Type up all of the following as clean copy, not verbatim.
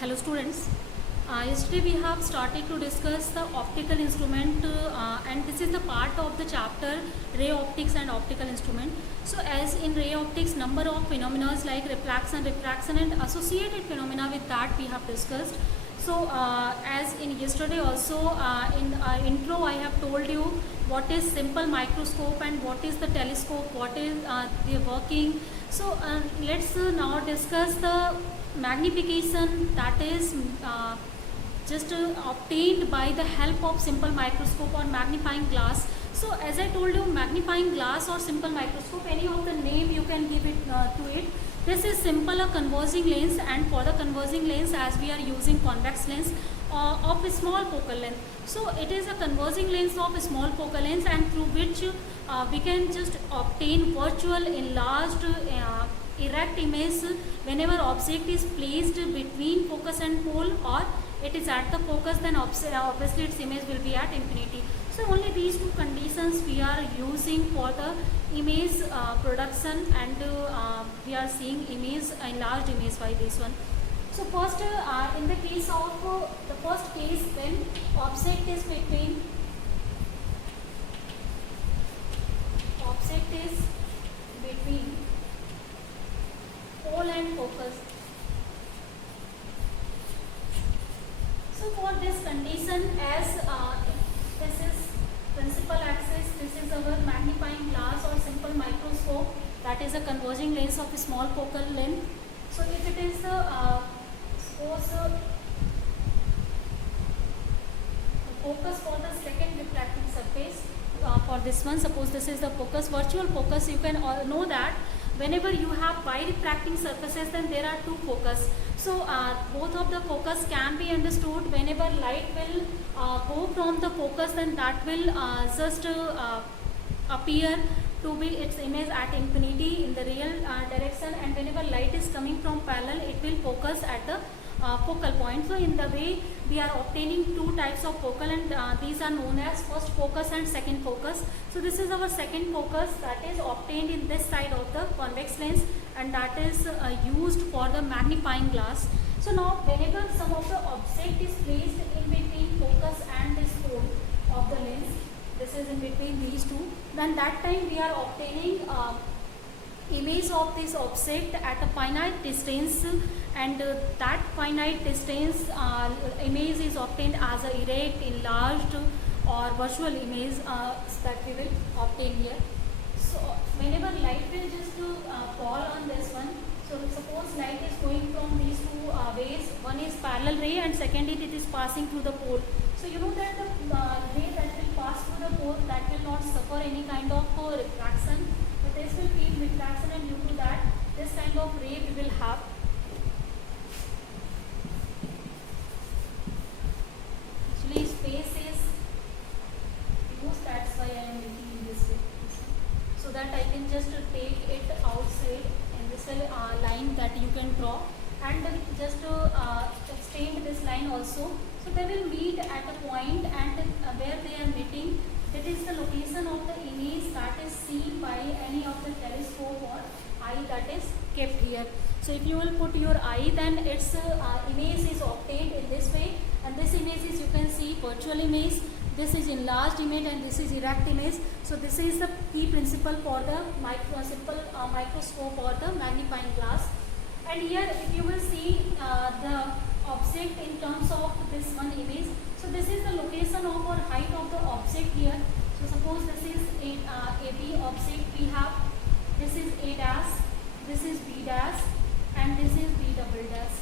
Hello students. Yesterday we have started to discuss the optical instrument and this is the part of the chapter ray optics and optical instrument. So as in ray optics, number of phenomena like refraction and associated phenomena with that we have discussed. So as in yesterday also in intro I have told you what is simple microscope and what is the telescope, what is the working. So let's now discuss the magnification that is just obtained by the help of simple microscope or magnifying glass. So as I told you, magnifying glass or simple microscope, any of the name you can give it to it. This is simple a converging lens, and for the converging lens, as we are using convex lens of a small focal length. So it is a converging lens of a small focal length, and through which we can just obtain virtual enlarged erect image whenever object is placed between focus and pole, or it is at the focus, then obviously its image will be at infinity. So only these two conditions we are using for the image production, and we are seeing image enlarged image by this one. So first in the case of the first case, when object is between pole and focus. So for this condition, as this is principal axis, this is our magnifying glass or simple microscope, that is a converging lens of a small focal length. So if it is the suppose focus for the second refracting surface, for this one, suppose this is the focus, virtual focus, you can all know that whenever you have birefracting surfaces, then there are two focus. So both of the focus can be understood. Whenever light will go from the focus, then that will just appear to be its image at infinity in the real direction, and whenever light is coming from parallel, it will focus at the focal point. So in the way we are obtaining two types of focal, and these are known as first focus and second focus. So this is our second focus that is obtained in this side of the convex lens, and that is used for the magnifying glass. So now whenever some of the object is placed in between focus and this pole of the lens, this is in between these two, then that time we are obtaining image of this object at a finite distance, and that finite distance image is obtained as a erect, enlarged or virtual image that we will obtain here. So whenever light will just fall on this one, so suppose light is going from these two ways, one is parallel ray and second it is passing through the pole. So you know that the ray that will pass through the pole, that will not suffer any kind of refraction, but this will feel refraction, and due to that this kind of ray we will have. Actually space is used, that's why I am making in this way, so that I can just take it outside in this line that you can draw, and just extend this line also. So they will meet at a point, and where they are meeting, that is the location of the image that is seen by any of the telescope or eye that is kept here. So if you will put your eye, then its image is obtained in this way, and this image is, you can see, virtual image, this is enlarged image, and this is erect image. So this is the key principle for the simple microscope or the magnifying glass. And here if you will see the object in terms of this one image, so this is the location of or height of the object here. So suppose this is AB object, we have, this is A dash, this is B dash, and this is B double dash.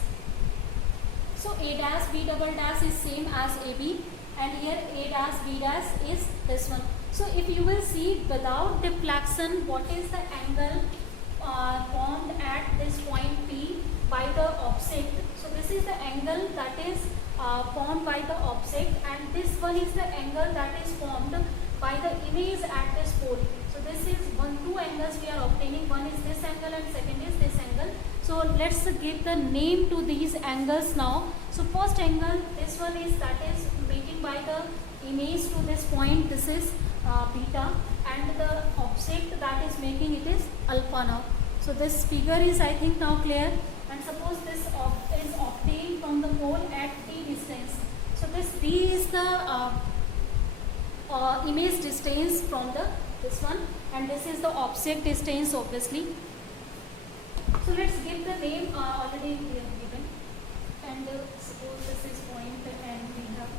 So A dash B double dash is same as AB, and here A dash B dash is this one. So if you will see, without deflection, what is the angle formed at this point P by the object? So this is the angle that is formed by the object, and this one is the angle that is formed by the image at this pole. So this is two angles we are obtaining, one is this angle and second is this angle. So let's give the name to these angles now. So first angle, this one is, that is making by the image to this point, this is beta, and the object that is making it is alpha now. So this figure is, I think, now clear. And suppose this is obtained from the the image distance from the this one, and this is the object distance obviously. So let's give the name already we have given, and suppose this is point and we have.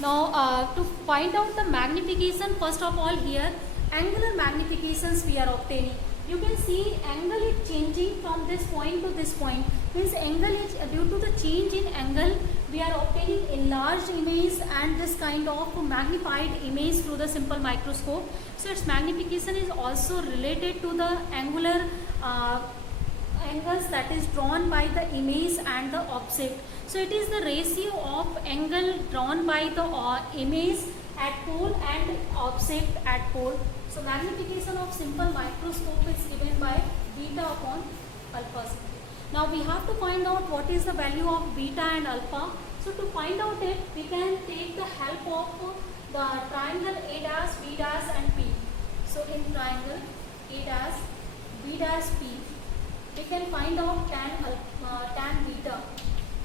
Now to find out the magnification, first of all here angular magnifications we are obtaining. You can see angle is changing from this point to this point. Means angle is due to the change in angle we are obtaining enlarged image and this kind of magnified image through the simple microscope. So its magnification is also related to the angular angles that is drawn by the image and the object. So it is the ratio of angle drawn by the image at pole and object at pole. So magnification of simple microscope is given by beta upon alpha. Now we have to find out what is the value of beta and alpha. So to find out it, we can take the help of the triangle A dash, B dash and P. So in triangle A dash, B dash, P, we can find out tan beta.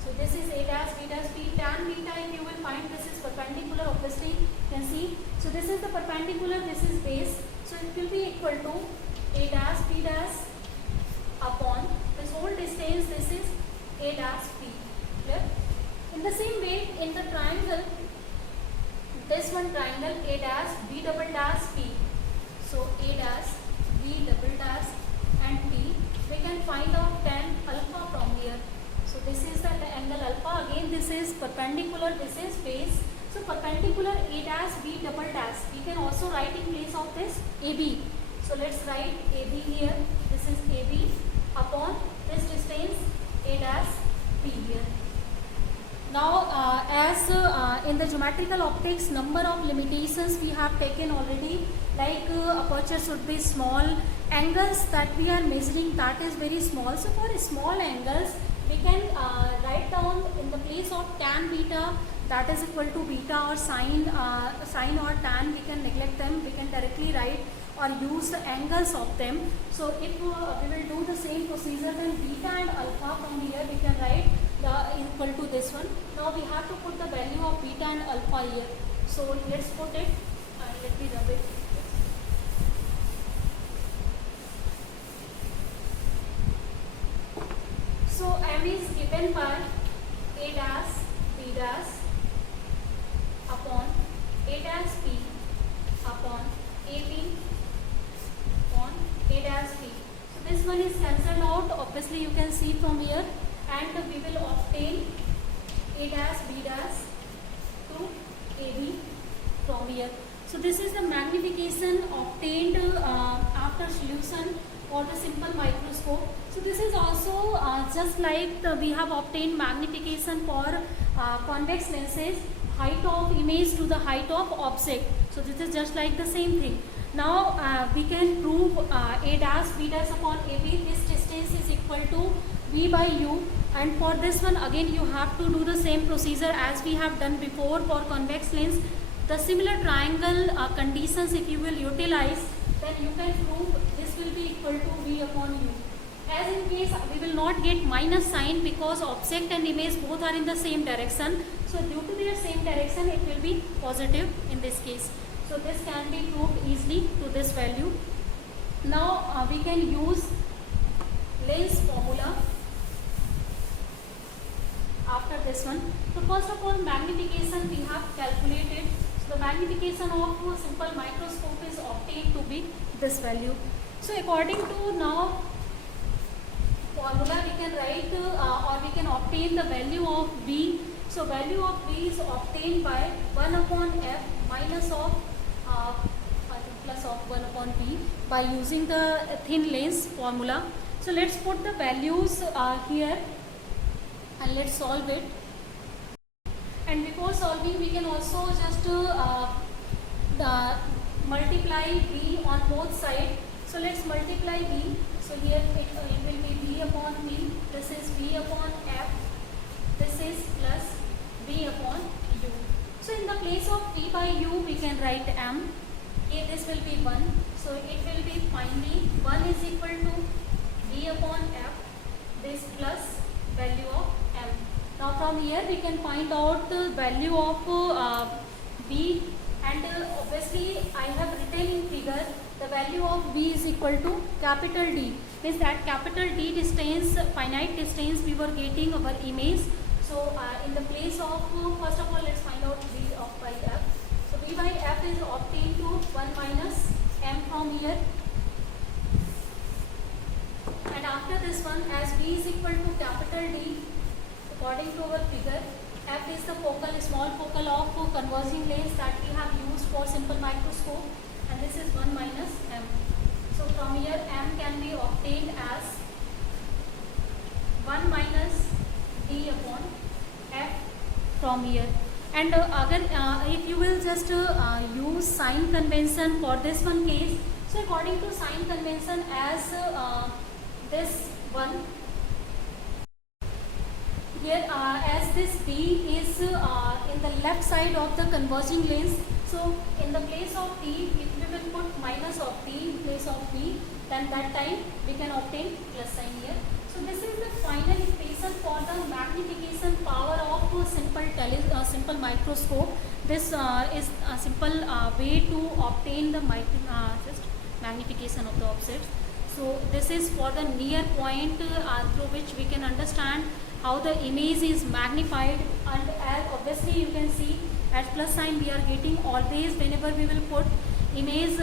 So this is A dash, B dash, P. Tan beta, if you will find, this is perpendicular, obviously you can see. So this is the perpendicular, this is base. So it will be equal to A dash, P dash upon this whole distance, this is A dash, P. Clear? In the same way, in the triangle, this one triangle A dash, B double dash, P. So A dash, B double dash and P. We can find out tan alpha from here. So this is the angle alpha. Again this is perpendicular, this is base. So perpendicular A dash, B double dash. We can also write in place of this AB. So let's write AB here. This is AB upon this distance A dash, P here. Now as in the geometrical optics, number of limitations we have taken already, like aperture should be small, angles that we are measuring, that is very small. So for small angles we can write down in the place of tan beta, that is equal to beta or sine or tan, we can neglect them, we can directly write or use the angles of them. So if we will do the same procedure, then beta and alpha from here we can write equal to this one. Now we have to put the value of beta and alpha here. So let's put it, let me rub it. So M is given by A dash, B dash upon A dash, P upon AB upon A dash, P. So this one is cancelled out, obviously you can see from here, and we will obtain A dash, B dash to AB from here. So this is the magnification obtained after solution for the simple microscope. So this is also just like we have obtained magnification for convex lenses, height of image to the height of object. So this is just like the same thing. Now we can prove A dash, B dash upon AB, this distance is equal to V by U, and for this one again you have to do the same procedure as we have done before for convex lens. The similar triangle conditions if you will utilize, then you can prove this will be equal to V upon U. As in case we will not get minus sign because object and image both are in the same direction. So due to their same direction it will be positive in this case. So this can be proved easily to this value. Now we can use lens formula after this one. So first of all, magnification we have calculated. So the magnification of a simple microscope is obtained to be this value. So according to now formula we can write or we can obtain the value of V. So value of V is obtained by 1 upon F minus of plus of 1 upon P by using the thin lens formula. So let's put the values here and let's solve it. And before solving we can also just multiply V on both sides. So let's multiply V. So here it will be V upon V, this is V upon F, this is plus V upon U. So in the place of V by U we can write M. Here this will be 1. So it will be finally 1 is equal to V upon F, this plus value of M. Now from here we can find out the value of b, and obviously I have written in figure the value of b is equal to capital D. Means that capital D distance, finite distance, we were getting our image. So in the place of first of all let's find out b of by f. So b by f is obtained to 1 minus m from here. And after this one, as b is equal to capital D, according to our figure, f is the focal, small focal of converging lens that we have used for simple microscope, and this is 1 minus m. So from here m can be obtained as 1 minus d upon f from here. And if you will just use sign convention for this one case, so according to sign convention, as this one here, as this D is in the left side of the converging lens, so in the place of D, if we will put minus of D in place of B, then that time we can obtain plus sign here. So this is the final equation for the magnification power of simple microscope. This is a simple way to obtain the just magnification of the objects. So this is for the near point through which we can understand how the image is magnified, and as obviously you can see at plus sign we are getting always whenever we will put image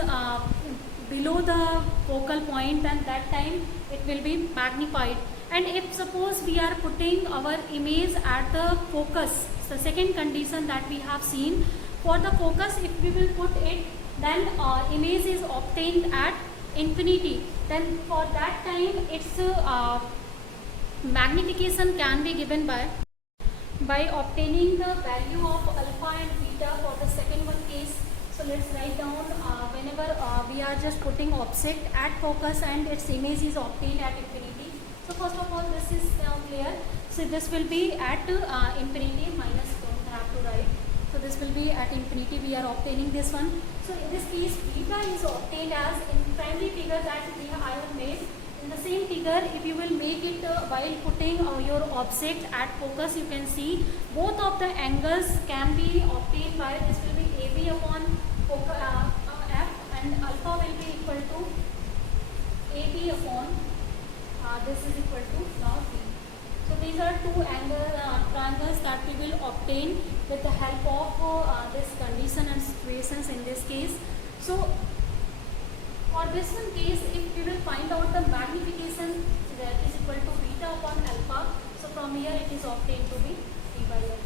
below the focal point, and that time it will be magnified. And if suppose we are putting our image at the focus, the second condition that we have seen, for the focus if we will put it, then image is obtained at infinity, then for that time its magnification can be given by obtaining the value of alpha and beta for the second one case. So let's write down whenever we are just putting object at focus and its image is obtained at infinity. So first of all this is clear. So this will be at infinity, minus don't have to write. So this will be at infinity, we are obtaining this one. So in this case beta is obtained as in primary figure that I have made. In the same figure, if you will make it while putting your object at focus, you can see both of the angles can be obtained by, this will be AB upon f, and alpha will be equal to AB upon this is equal to now B. So these are two triangles that we will obtain with the help of this condition and situations in this case. So for this one case, if we will find out the magnification, that is equal to beta upon alpha. So from here it is obtained to be d by f.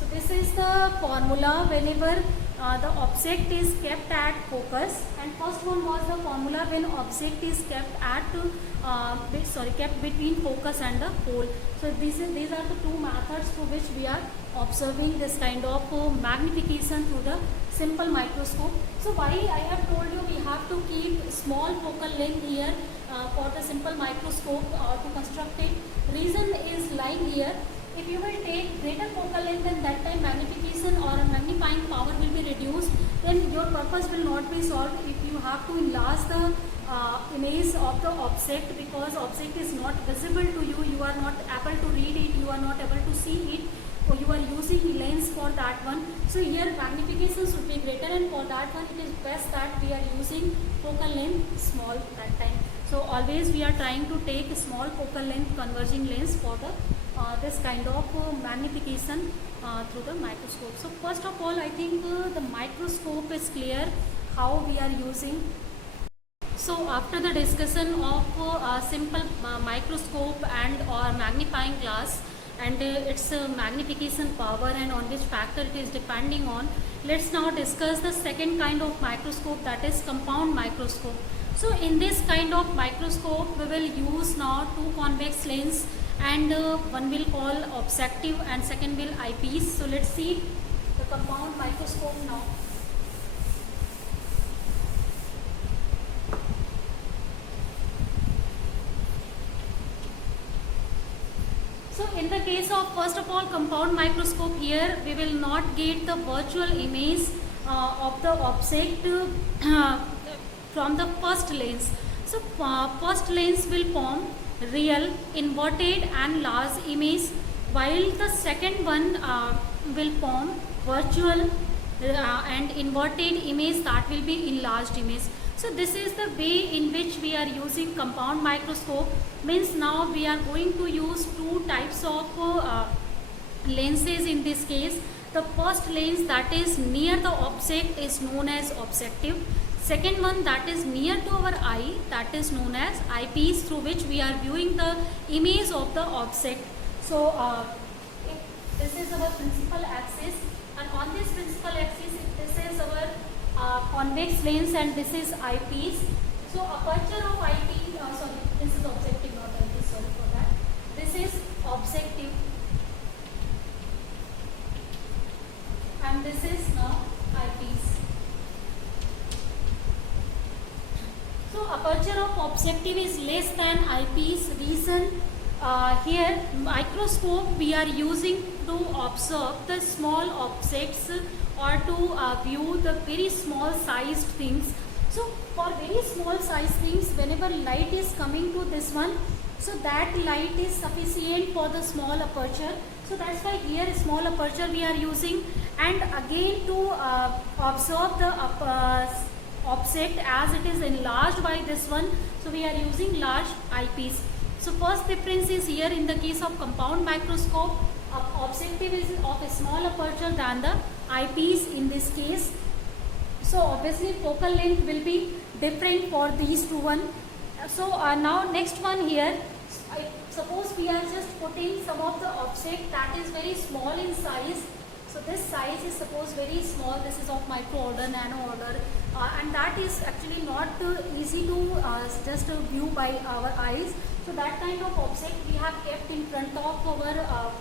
So this is the formula whenever the object is kept at focus, and first one was the formula when object is kept at kept between focus and the pole. So these are the two methods through which we are observing this kind of magnification through the simple microscope. So why I have told you we have to keep small focal length here for the simple microscope to construct it. Reason is lying here. If you will take greater focal length, then that time magnification or magnifying power will be reduced, then your purpose will not be solved if you have to enlarge the image of the object, because object is not visible to you, you are not able to read it, you are not able to see it, or you are using lens for that one. So here magnification should be greater, and for that one it is best that we are using focal length small that time. So always we are trying to take small focal length converging lens for the this kind of magnification through the microscope. So first of all, I think the microscope is clear how we are using. So after the discussion of simple microscope and or magnifying glass and its magnification power and on which factor it is depending on, let's now discuss the second kind of microscope, that is compound microscope. So in this kind of microscope we will use now two convex lens, and one will call objective and second will eyepiece. So let's see the compound microscope now. So in the case of first of all compound microscope, here we will not get the virtual image of the object from the first lens. So first lens will form real, inverted and large image, while the second one will form virtual and inverted image, that will be enlarged image. So this is the way in which we are using compound microscope. Means now we are going to use two types of lenses in this case. The first lens that is near the object is known as objective. Second one that is near to our eye, that is known as eyepiece, through which we are viewing the image of the object. So this is our principal axis, and on this principal axis this is our convex lens and this is eyepiece. So aperture of eyepiece, sorry, this is objective, not eyepiece, sorry for that. This is objective and this is now eyepiece. So aperture of objective is less than eyepiece. Reason here microscope we are using to observe the small objects or to view the very small sized things. So for very small sized things, whenever light is coming to this one, so that light is sufficient for the small aperture. So that's why here small aperture we are using, and again to observe the object as it is enlarged by this one, so we are using large eyepiece. So first difference is here in the case of compound microscope, objective is of a small aperture than the eyepiece in this case. So obviously focal length will be different for these two one. So now next one here, suppose we are just putting some of the object that is very small in size. So this size is suppose very small, this is of micro order, nano order, and that is actually not easy to just view by our eyes. So that kind of object we have kept in front of our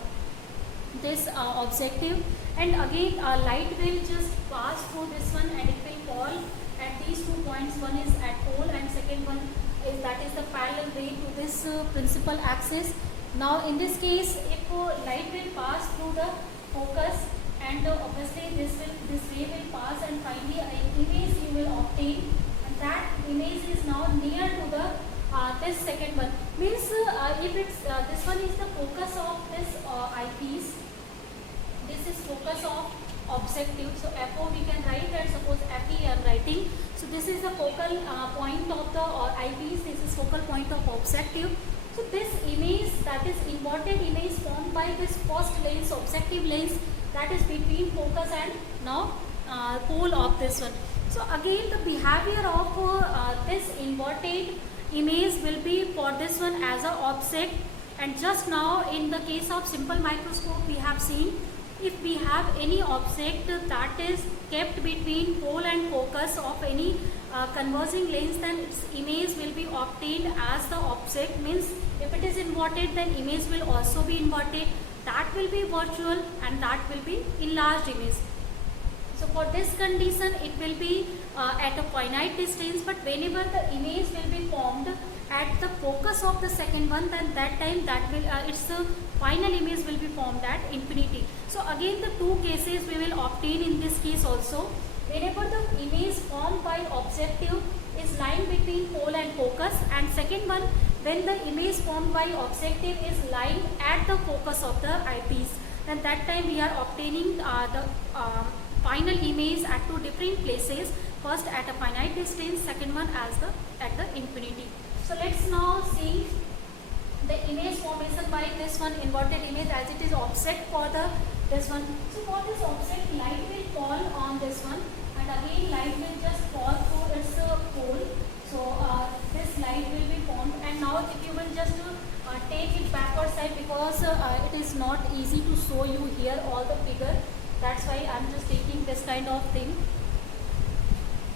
this objective, and again light will just pass through this one and it will fall at these 2 points. One is at pole and second one is that is the parallel ray to this principal axis. Now in this case, if light will pass through the focus, and obviously this ray will pass, and finally an image you will obtain, and that image is now near to the this second one. Means if it's this one is the focus of this eyepiece, this is focus of objective. So FO we can write, and suppose FE I am writing. So this is the focal point of the eyepiece, this is focal point of objective. So this image, that is inverted image formed by this first lens, objective lens, that is between focus and now pole of this one. So again the behavior of this inverted image will be for this one as a object, and just now in the case of simple microscope we have seen, if we have any object that is kept between pole and focus of any converging lens, then its image will be obtained as the object. Means if it is inverted, then image will also be inverted, that will be virtual and that will be enlarged image. So for this condition it will be at a finite distance, but whenever the image will be formed at the focus of the second one, then that time that will its final image will be formed at infinity. So again the two cases we will obtain in this case also. Whenever the image formed by objective is lying between pole and focus, and second one when the image formed by objective is lying at the focus of the eyepiece, and that time we are obtaining the final image at two different places, first at a finite distance, second one as the at the infinity. So let's now see the image formation by this one inverted image, as it is object for the this one. So for this object light will fall on this one, and again light will just fall through its pole. So this light will be formed, and now if you will just take it backward side, because it is not easy to show you here all the figure, that's why I am just taking this kind of thing.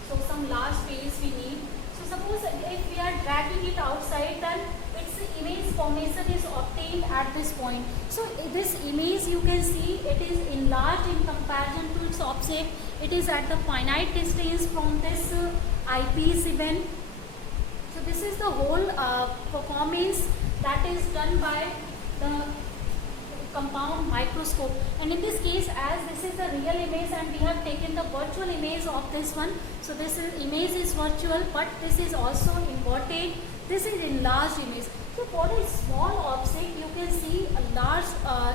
So some large space we need. So suppose if we are dragging it outside, then its image formation is obtained at this point. So this image you can see it is enlarged in comparison to its object. It is at the finite distance from this eyepiece event. So this is the whole performance that is done by the compound microscope, and in this case as this is the real image and we have taken the virtual image of this one, so this image is virtual, but this is also inverted, this is enlarged image. So for a small object, you can see a large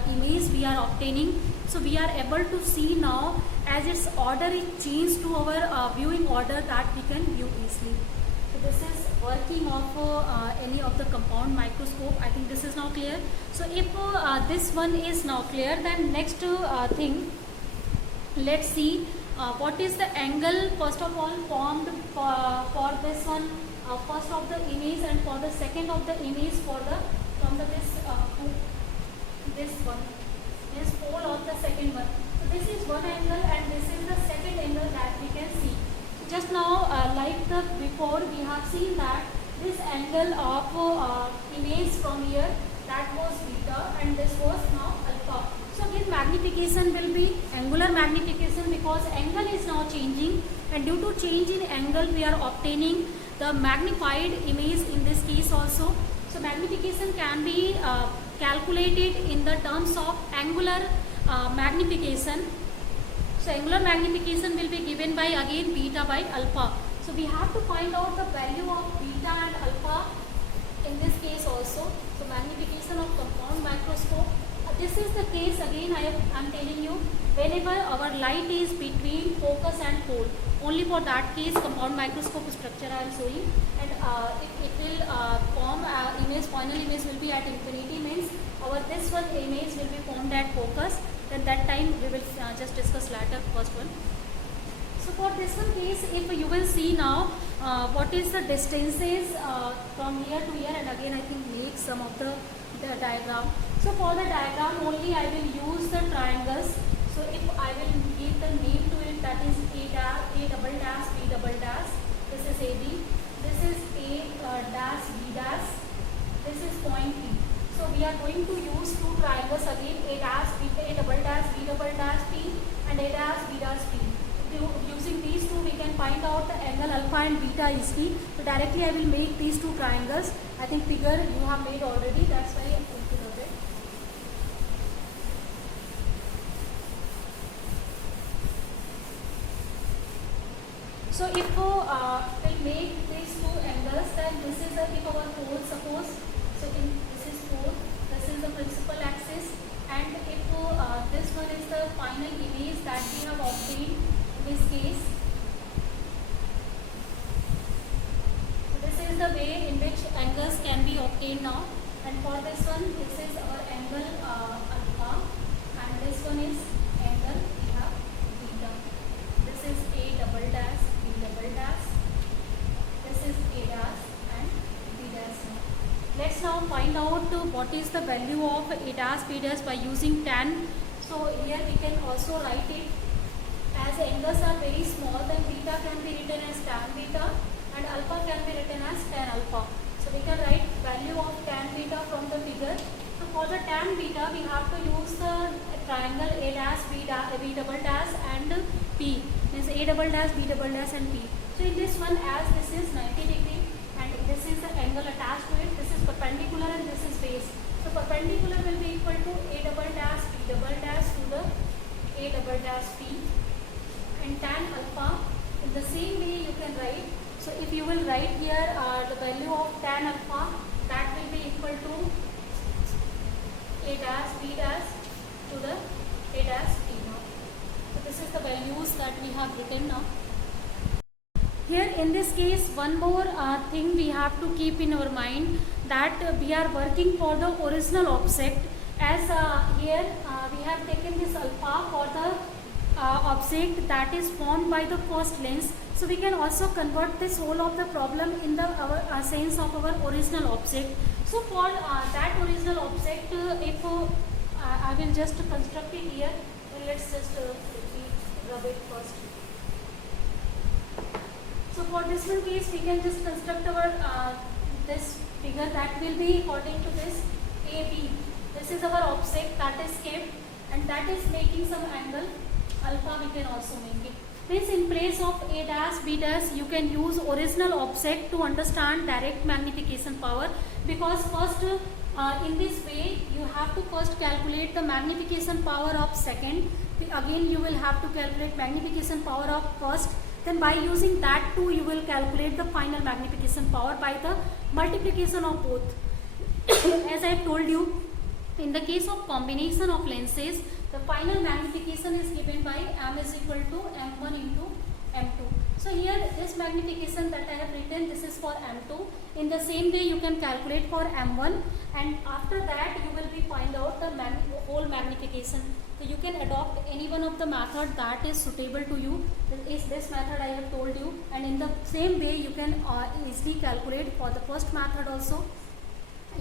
image we are obtaining. So we are able to see now as its order is changed to our viewing order, that we can view easily. So this is working of any of the compound microscope. I think this is now clear. So if this one is now clear, then next thing, let's see what is the angle first of all formed for this one, first of the image, and for the second of the image for the from the this one, this pole of the second one. So this is one angle and this is the second angle that we can see. Just now like the before, we have seen that this angle of image from here, that was beta and this was now alpha. So again magnification will be angular magnification, because angle is now changing, and due to change in angle we are obtaining the magnified image in this case also. So magnification can be calculated in the terms of angular magnification. So angular magnification will be given by again beta by alpha. So we have to find out the value of beta and alpha in this case also. So magnification of compound microscope. This is the case again I am telling you, whenever our light is between focus and pole, only for that case compound microscope structure I am showing, and it will form image, final image will be at infinity, means our this one image will be formed at focus. Then that time we will just discuss later first one. So for this one case, if you will see now what is the distances from here to here, and again I think make some of the diagram. So for the diagram only I will use the triangles. So if I will give the name to it, that is A dash, A double dash, B double dash. This is AB. This is A dash, B dash. This is point P. So we are going to use two triangles again, A dash, B, A double dash, B double dash, P, and A dash, B dash, P. Using these two we can find out the angle alpha and beta easily. So directly I will make these two triangles. I think figure you have made already, that's why I am going to do it. So if we make these two angles, then this is the if our pole, suppose, so this is pole, this is the principal axis, and if this one is the final image that we have obtained in this case. So this is the way in which angles can be obtained now, and for this one, this is our angle alpha, and this one is angle we have beta. This is A double dash, B double dash, this is A dash and B dash. Let's now find out what is the value of A dash, B dash by using tan. So here we can also write it, as angles are very small, then beta can be written as tan beta and alpha can be written as tan alpha. So we can write value of tan beta from the figure. So for the tan beta we have to use the triangle A dash, B double dash and P, means A double dash, B double dash and P. So in this one, as this is 90 degree and this is the angle attached to it, this is perpendicular and this is base. So perpendicular will be equal to A double dash, B double dash to the A double dash P, and tan alpha in the same way you can write. So if you will write here the value of tan alpha, that will be equal to A dash, B dash to the A dash P now. So this is the values that we have written now. Here in this case, one more thing we have to keep in our mind, that we are working for the original object, as here we have taken this alpha for the object that is formed by the first lens. So we can also convert this whole of the problem in the sense of our original object. So for that original object, if I will just construct it here, let's just rub it first. So for this one case, we can just construct our this figure, that will be according to this AB. This is our object that is kept and that is making some angle alpha, we can also make it. Means in place of A dash, B dash, you can use original object to understand direct magnification power, because first in this way you have to first calculate the magnification power of second, again you will have to calculate magnification power of first, then by using that too you will calculate the final magnification power by the multiplication of both. as I told you, in the case of combination of lenses, the final magnification is given by m is equal to m1 into m2. So here this magnification that I have written, this is for m2. In the same way you can calculate for m1, and after that you will be find out the whole magnification. So you can adopt any one of the method that is suitable to you. Is this method I have told you, and in the same way you can easily calculate for the first method also.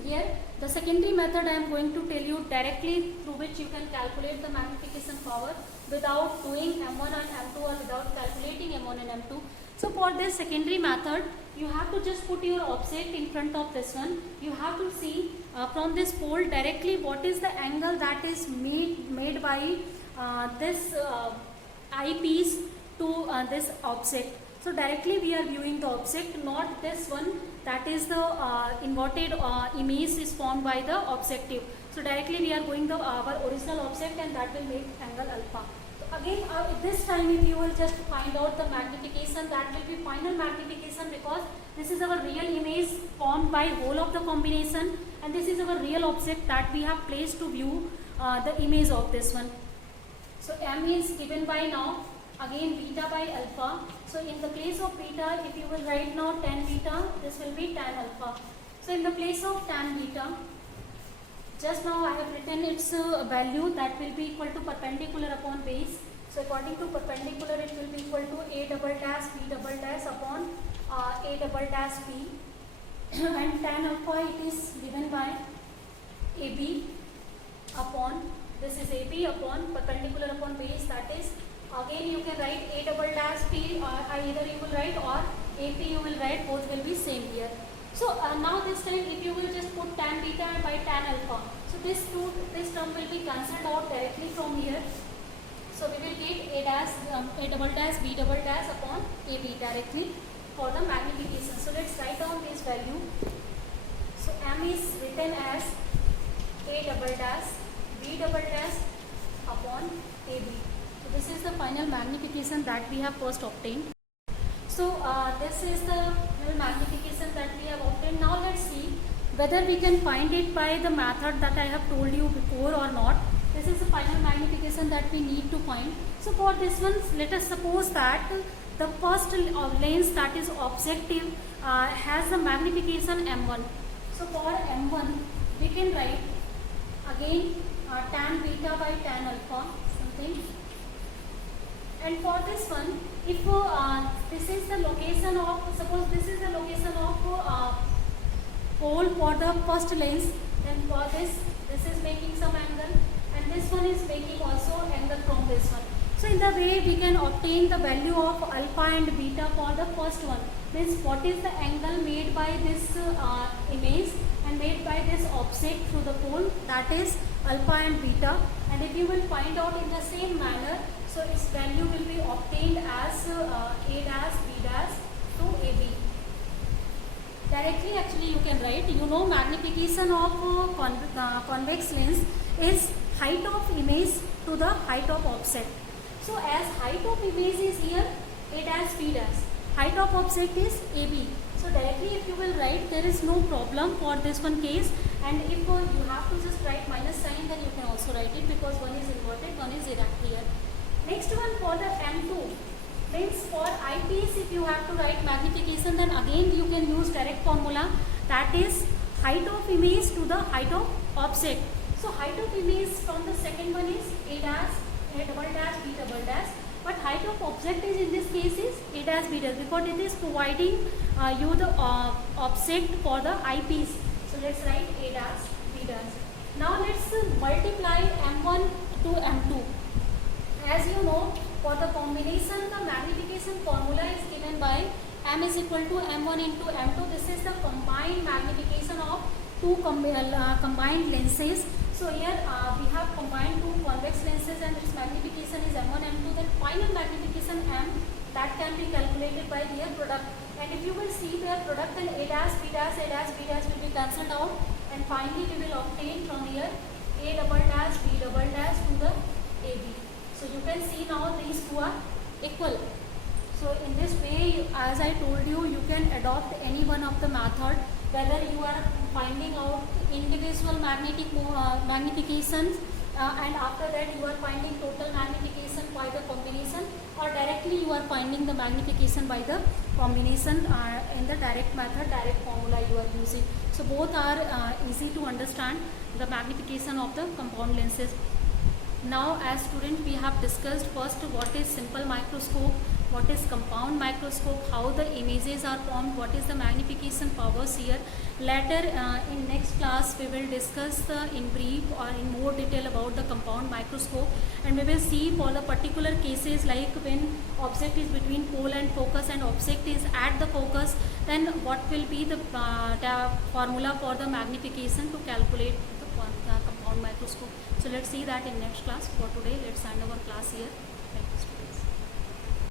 Here the secondary method I am going to tell you directly, through which you can calculate the magnification power without doing m1 and m2 or without calculating m1 and m2. So for this secondary method, you have to just put your object in front of this one. You have to see from this pole directly what is the angle that is made by this eyepiece to this object. So directly we are viewing the object, not this one, that is the inverted image is formed by the objective. So directly we are going to our original object, and that will make angle alpha. So again this time if you will just find out the magnification, that will be final magnification, because this is our real image formed by whole of the combination, and this is our real object that we have placed to view the image of this one. So m is given by now again beta by alpha. So in the place of beta, if you will write now tan beta, this will be tan alpha. So in the place of tan beta, just now I have written its value, that will be equal to perpendicular upon base. So according to perpendicular, it will be equal to a double dash b double dash upon a double dash b, and tan alpha it is given by ab upon, this is ab upon perpendicular upon base, that is again you can write a double dash p, or either you will write or ap you will write, both will be same here. So now this time if you will just put tan beta by tan alpha, so this term will be cancelled out directly from here. So we will get a double dash b double dash upon ab directly for the magnification. So let's write down this value. So m is written as a double dash b double dash upon ab. So this is the final magnification that we have first obtained. So this is the magnification that we have obtained. Now let's see whether we can find it by the method that I have told you before or not. This is the final magnification that we need to find. So for this one, let us suppose that the first lens, that is objective, has the magnification m1. So for m1 we can write again tan beta by tan alpha something. And for this one, if this is the location of, suppose this is the location of pole for the first lens, then for this is making some angle, and this one is making also angle from this one. So in the way we can obtain the value of alpha and beta for the first one, means what is the angle made by this image and made by this object through the pole, that is alpha and beta. And if you will find out in the same manner, so its value will be obtained as a dash b dash to ab. Directly actually you can write, you know, magnification of convex lens is height of image to the height of object. So as height of image is here a dash b dash, height of object is ab. So directly if you will write, there is no problem for this one case. And if you have to just write minus sign, then you can also write it, because one is inverted, one is erect here. Next one for the m2, means for eyepiece if you have to write magnification, then again you can use direct formula, that is height of image to the height of object. So height of image from the second one is a dash, a double dash, b double dash, but height of object is in this case is a dash b dash, because it is providing you the object for the eyepiece. So let's write a dash b dash. Now let's multiply m1 to m2. As you know, for the combination, the magnification formula is given by m is equal to m1 into m2. This is the combined magnification of two combined lenses. So here we have combined two convex lenses, and its magnification is m1, m2. Then final magnification m, that can be calculated by their product. And if you will see their product, then a dash b dash will be cancelled out, and finally we will obtain from here a double dash b double dash to the ab. So you can see now these two are equal. So in this way, as I told you, you can adopt any one of the method whether you are finding out individual magnifications and after that you are finding total magnification by the combination, or directly you are finding the magnification by the combination in the direct method, direct formula you are using. So both are easy to understand, the magnification of the compound lenses. Now as student we have discussed first what is simple microscope, what is compound microscope, how the images are formed, what is the magnification powers here. Later in next class we will discuss in brief or in more detail about the compound microscope, and we will see for the particular cases like when object is between pole and focus and object is at the focus, then what will be the formula for the magnification to calculate the compound microscope. So let's see that in next class. For today let's end our class here.